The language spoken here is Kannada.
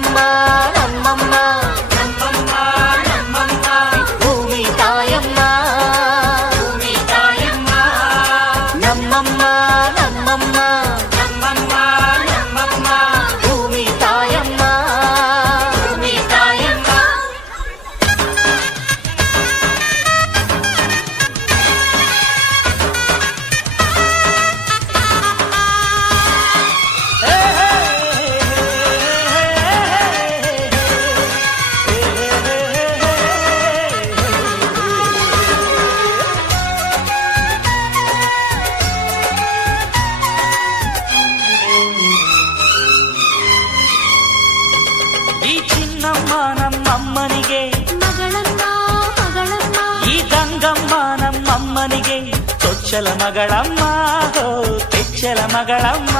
ನಮ್ಮಮ್ಮ ನಮ್ಮಮ್ಮ ನಮ್ಮಮ್ಮ ನಮ್ಮಮ್ಮ ಭೂಮಿ ತಾಯಮ್ಮ ಭೂಮಿ ತಾಯಮ್ಮ ನಮ್ಮಮ್ಮ ನಮ್ಮಮ್ಮ ನಮ್ಮಮ್ಮ ನಮ್ಮಮ್ಮ ಭೂಮಿ ತಾಯಮ್ಮ ಭೂಮಿ ತಾಯಮ್ಮ ಈ ಚಿನ್ನಮ್ಮ ನಮ್ಮಮ್ಮನಿಗೆ ಮಗಳಮ್ಮ ಮಗಳಮ್ಮ ಈ ಗಂಗಮ್ಮ ನಮ್ಮಮ್ಮನಿಗೆ ಚೊಚ್ಚಲ ಮಗಳಮ್ಮ ಹೋ ಕೆಚ್ಚಲ ಮಗಳಮ್ಮ